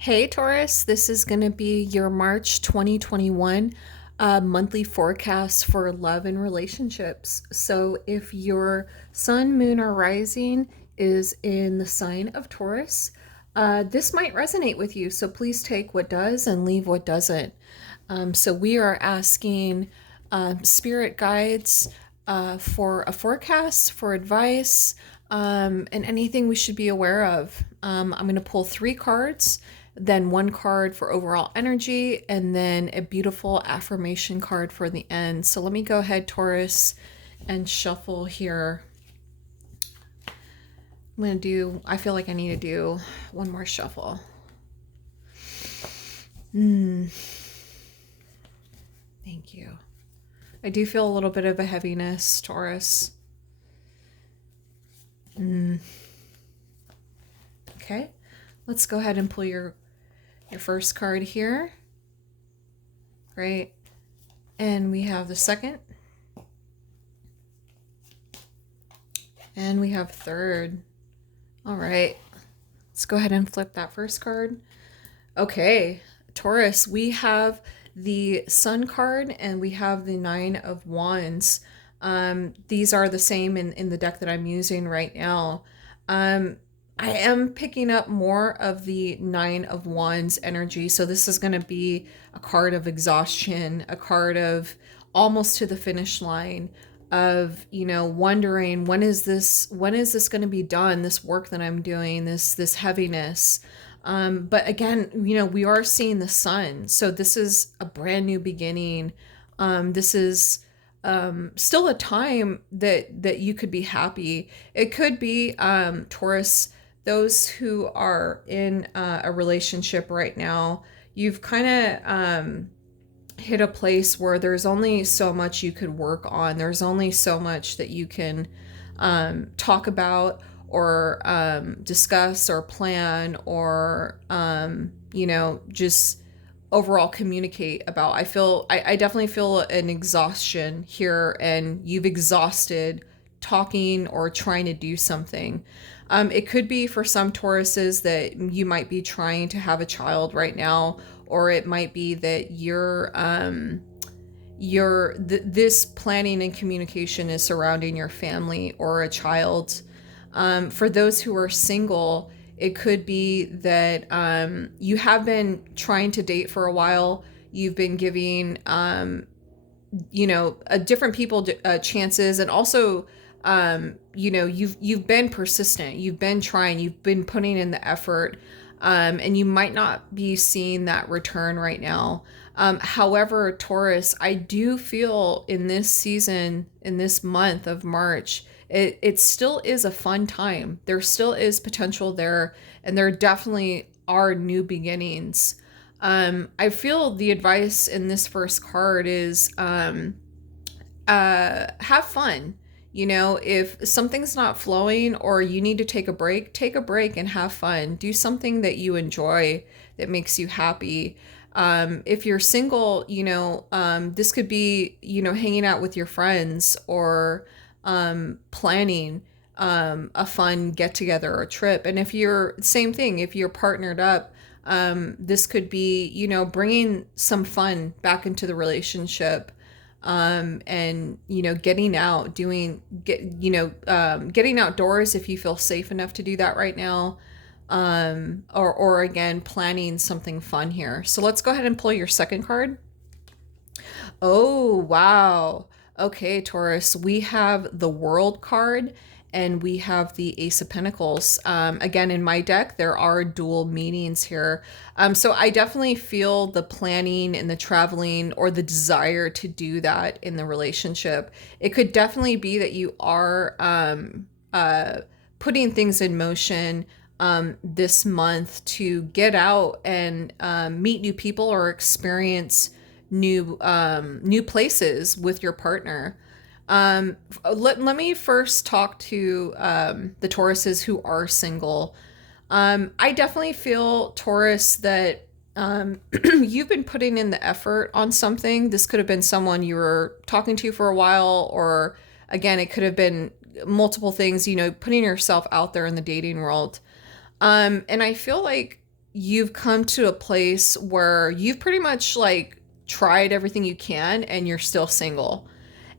Hey Taurus, this is going to be your March 2021 monthly forecast for love and relationships. So, if your sun, moon, or rising is in the sign of Taurus, this might resonate with you. So, please take what does and leave what doesn't. So, we are asking spirit guides for a forecast, for advice, and anything we should be aware of. I'm going to pull three cards, then one card for overall energy, and then a beautiful affirmation card for the end. So let me go ahead, Taurus, and shuffle here. I feel like I need to do one more shuffle. Thank you. I do feel a little bit of a heaviness, Taurus. Okay, let's go ahead and pull your first card here. Great. And we have the second. And we have third. All right. Let's go ahead and flip that first card. Okay, Taurus, we have the Sun card and we have the Nine of Wands. These are the same in the deck that I'm using right now. I am picking up more of the Nine of Wands energy. So this is going to be a card of exhaustion, a card of almost to the finish line, of, wondering when is this going to be done, this work that I'm doing, this heaviness. But again, we are seeing the sun. So this is a brand new beginning. This is still a time that you could be happy. It could be, Taurus, those who are in a relationship right now, you've kind of hit a place where there's only so much you could work on. There's only so much that you can talk about or discuss or plan or, just overall communicate about. I definitely feel an exhaustion here, and you've exhausted talking or trying to do something. It could be for some Tauruses that you might be trying to have a child right now, or it might be that this planning and communication is surrounding your family or a child. For those who are single, it could be that you have been trying to date for a while. You've been giving different people chances, and also you've been persistent, you've been trying, you've been putting in the effort, and you might not be seeing that return right now. However, Taurus, I do feel in this season, in this month of March, it still is a fun time. There still is potential there, and there definitely are new beginnings. I feel the advice in this first card is have fun. If something's not flowing or you need to take a break and have fun. Do something that you enjoy, that makes you happy. If you're single, this could be, hanging out with your friends, or planning a fun get together or trip. And if you're, same thing, if you're partnered up, this could be, bringing some fun back into the relationship. And getting out, getting outdoors if you feel safe enough to do that right now. Or again, planning something fun here. So let's go ahead and pull your second card. Oh, wow. Okay, Taurus, we have the World card and we have the Ace of Pentacles. Again, in my deck, there are dual meanings here. So I definitely feel the planning and the traveling, or the desire to do that in the relationship. It could definitely be that you are putting things in motion this month to get out and meet new people or experience new places with your partner. Let me first talk to the Tauruses who are single. I definitely feel, Taurus, that you've been putting in the effort on something. This could have been someone you were talking to for a while, or again, it could have been multiple things, putting yourself out there in the dating world. And I feel like you've come to a place where you've pretty much like tried everything you can and you're still single.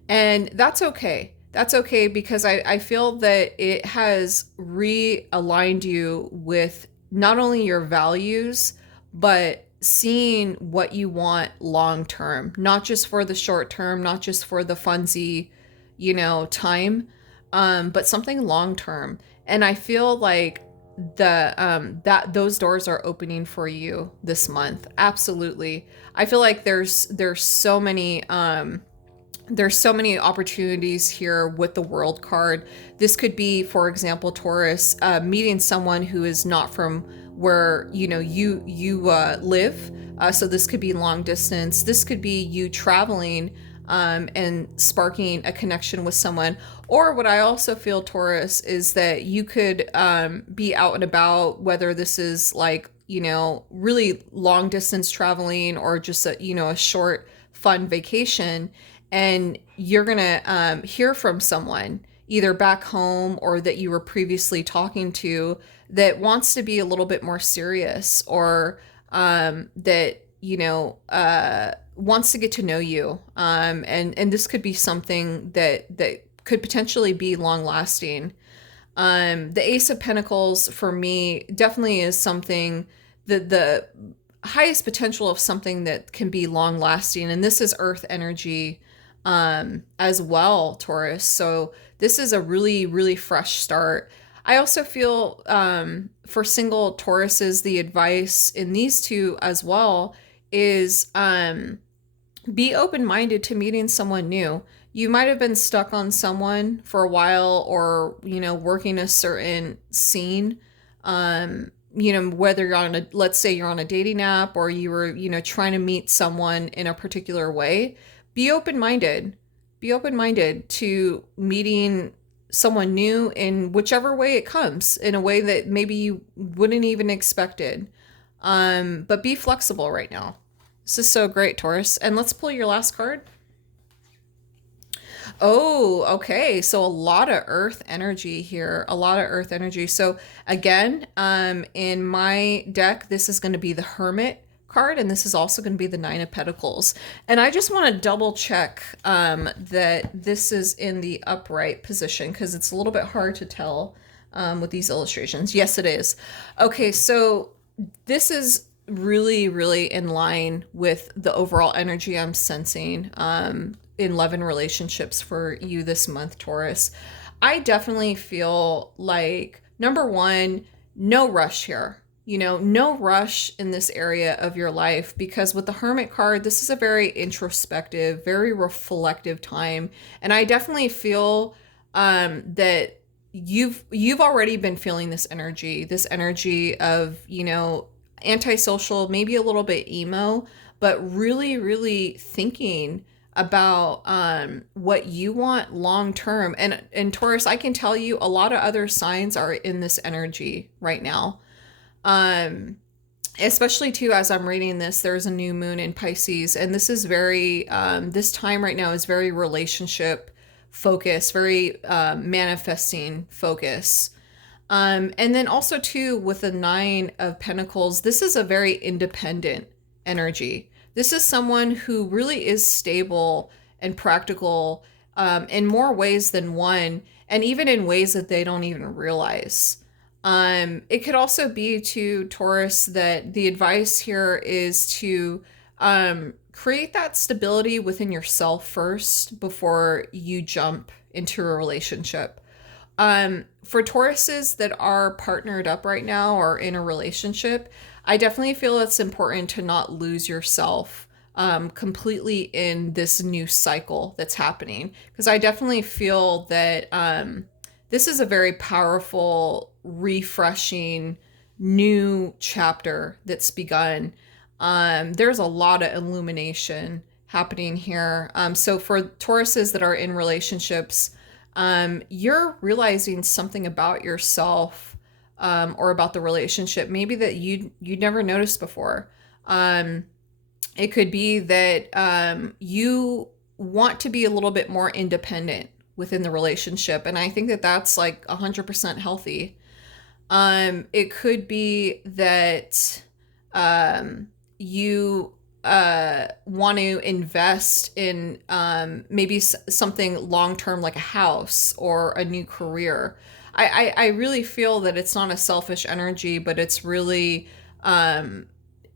And that's okay. That's okay because I feel that it has realigned you with not only your values, but seeing what you want long term, not just for the short term, not just for the funsy, time, but something long term. And I feel like that those doors are opening for you this month. Absolutely. I feel like there's so many opportunities here with the world card. This could be, for example, Taurus, meeting someone who is not from where you live. So this could be long distance. This could be you traveling, and sparking a connection with someone. Or what I also feel, Taurus, is that you could be out and about, whether this is like really long distance traveling or just a short fun vacation, and you're gonna hear from someone either back home or that you were previously talking to that wants to be a little bit more serious, or that wants to get to know you, and this could be something that could potentially be long lasting. The Ace of Pentacles for me definitely is something that the highest potential of something that can be long lasting, and this is Earth energy as well, Taurus. So this is a really, really fresh start. I also feel for single Tauruses, the advice in these two as well is be open minded to meeting someone new. You might have been stuck on someone for a while, or working a certain scene. Whether you're on let's say you're on a dating app, or you were trying to meet someone in a particular way. Be open minded. Be open minded to meeting someone new in whichever way it comes, in a way that maybe you wouldn't even expected. But be flexible right now. This is so great, Taurus. And let's pull your last card. Oh, okay. So a lot of earth energy here. A lot of earth energy. So again, in my deck, this is going to be the Hermit card, and this is also going to be the Nine of Pentacles. And I just want to double check that this is in the upright position, because it's a little bit hard to tell with these illustrations. Yes, it is. Okay, so this is really, really in line with the overall energy I'm sensing in love and relationships for you this month, Taurus. I definitely feel like, number one, no rush here. No rush in this area of your life, because with the Hermit card, this is a very introspective, very reflective time. And I definitely feel that you've already been feeling this energy of, antisocial, maybe a little bit emo, but really, really thinking about what you want long term. And Taurus, I can tell you a lot of other signs are in this energy right now. Especially too, as I'm reading this, there's a new moon in Pisces, and this is very this time right now is very relationship focus, very manifesting focus. And then also too, with the Nine of Pentacles, this is a very independent energy. This is someone who really is stable and practical in more ways than one, and even in ways that they don't even realize. It could also be to Taurus that the advice here is to create that stability within yourself first before you jump into a relationship. For Tauruses that are partnered up right now or in a relationship, I definitely feel it's important to not lose yourself completely in this new cycle that's happening. Because I definitely feel that this is a very powerful, refreshing, new chapter that's begun. There's a lot of illumination happening here. So for Tauruses that are in relationships, you're realizing something about yourself or about the relationship, maybe that you'd never noticed before. It could be that you want to be a little bit more independent within the relationship, and I think that that's like 100% healthy. It could be that you want to invest in maybe something long term, like a house or a new career. I really feel that it's not a selfish energy, but it's really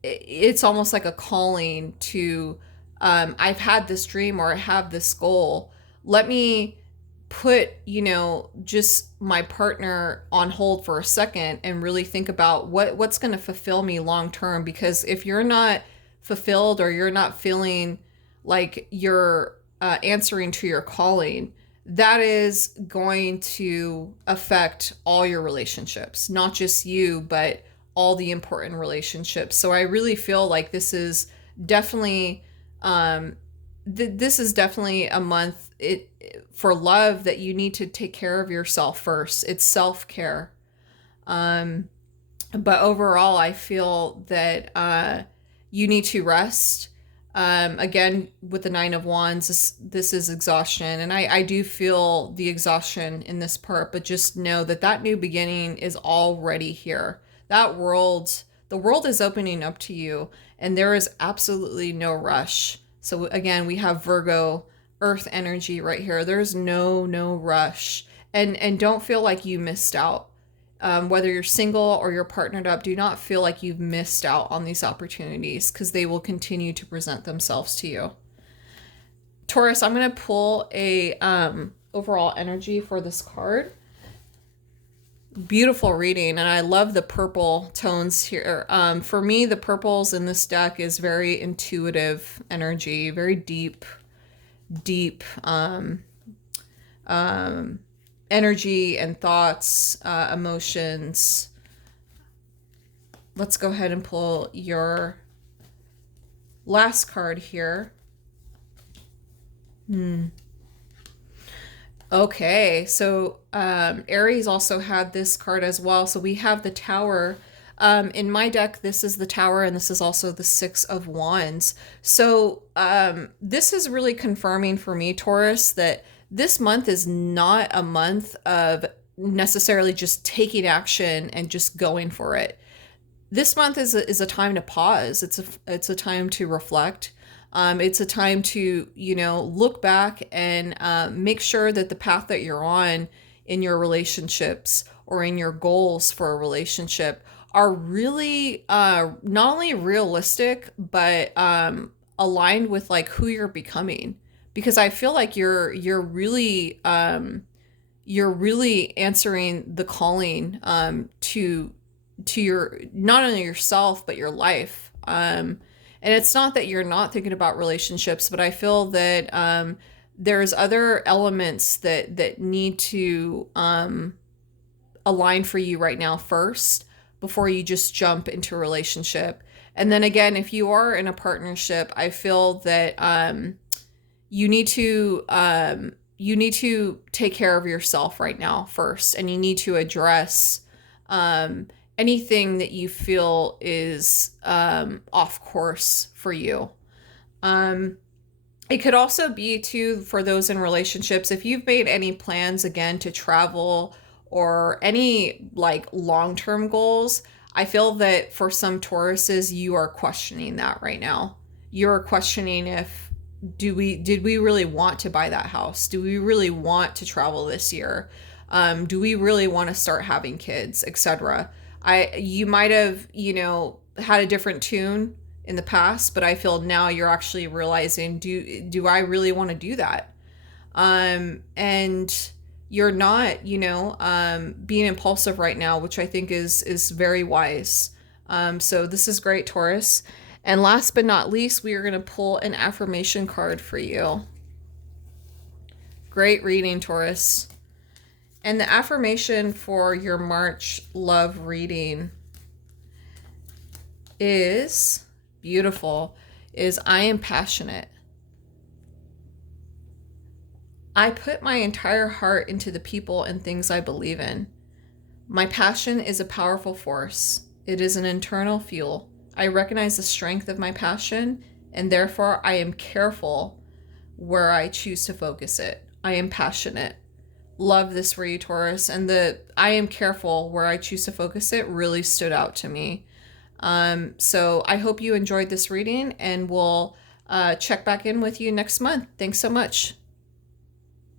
it's almost like a calling to I've had this dream or I have this goal. Let me put, just my partner on hold for a second and really think about what's going to fulfill me long term. Because if you're not fulfilled or you're not feeling like you're answering to your calling, that is going to affect all your relationships, not just you, but all the important relationships. So I really feel like this is definitely um, this is definitely a month for love that you need to take care of yourself first. It's self-care. Um, but overall, I feel that you need to rest. Again, with the Nine of Wands, this is exhaustion. And I do feel the exhaustion in this part, but just know that that new beginning is already here. The world is opening up to you, and there is absolutely no rush. So again, we have Virgo earth energy right here. There's no rush. And don't feel like you missed out. Whether you're single or you're partnered up, do not feel like you've missed out on these opportunities, because they will continue to present themselves to you. Taurus, I'm going to pull a overall energy for this card. Beautiful reading, and I love the purple tones here. For me, the purples in this deck is very intuitive energy, very deep energy and thoughts, emotions. Let's go ahead and pull your last card here. Okay, so Aries also had this card as well. So we have the Tower. In my deck, this is the Tower, and this is also the Six of Wands. So this is really confirming for me, Taurus, that this month is not a month of necessarily just taking action and just going for it. This month is a time to pause. It's a time to reflect. It's a time to, look back and make sure that the path that you're on in your relationships or in your goals for a relationship are really not only realistic, but aligned with like who you're becoming. Because I feel like you're really answering the calling to your, not only yourself but your life. And it's not that you're not thinking about relationships, but I feel that there's other elements that need to align for you right now first before you just jump into a relationship. And then again, if you are in a partnership, I feel that you need to take care of yourself right now first, and you need to address anything that you feel is off course for you. It could also be too, for those in relationships, if you've made any plans again to travel or any like long-term goals, I feel that for some Tauruses, you are questioning that right now. You're questioning if did we really want to buy that house? Do we really want to travel this year? Do we really want to start having kids, etc.? You might have, had a different tune in the past, but I feel now you're actually realizing, do I really want to do that? And you're not, being impulsive right now, which I think is very wise. So this is great, Taurus. And last but not least, we are going to pull an affirmation card for you. Great reading, Taurus. And the affirmation for your March love reading is beautiful, is I am passionate. I put my entire heart into the people and things I believe in. My passion is a powerful force. It is an internal fuel. I recognize the strength of my passion, and therefore I am careful where I choose to focus it. I am passionate. love this for you, Taurus. And the I am careful where I choose to focus it really stood out to me. So I hope you enjoyed this reading, and we'll check back in with you next month. Thanks so much.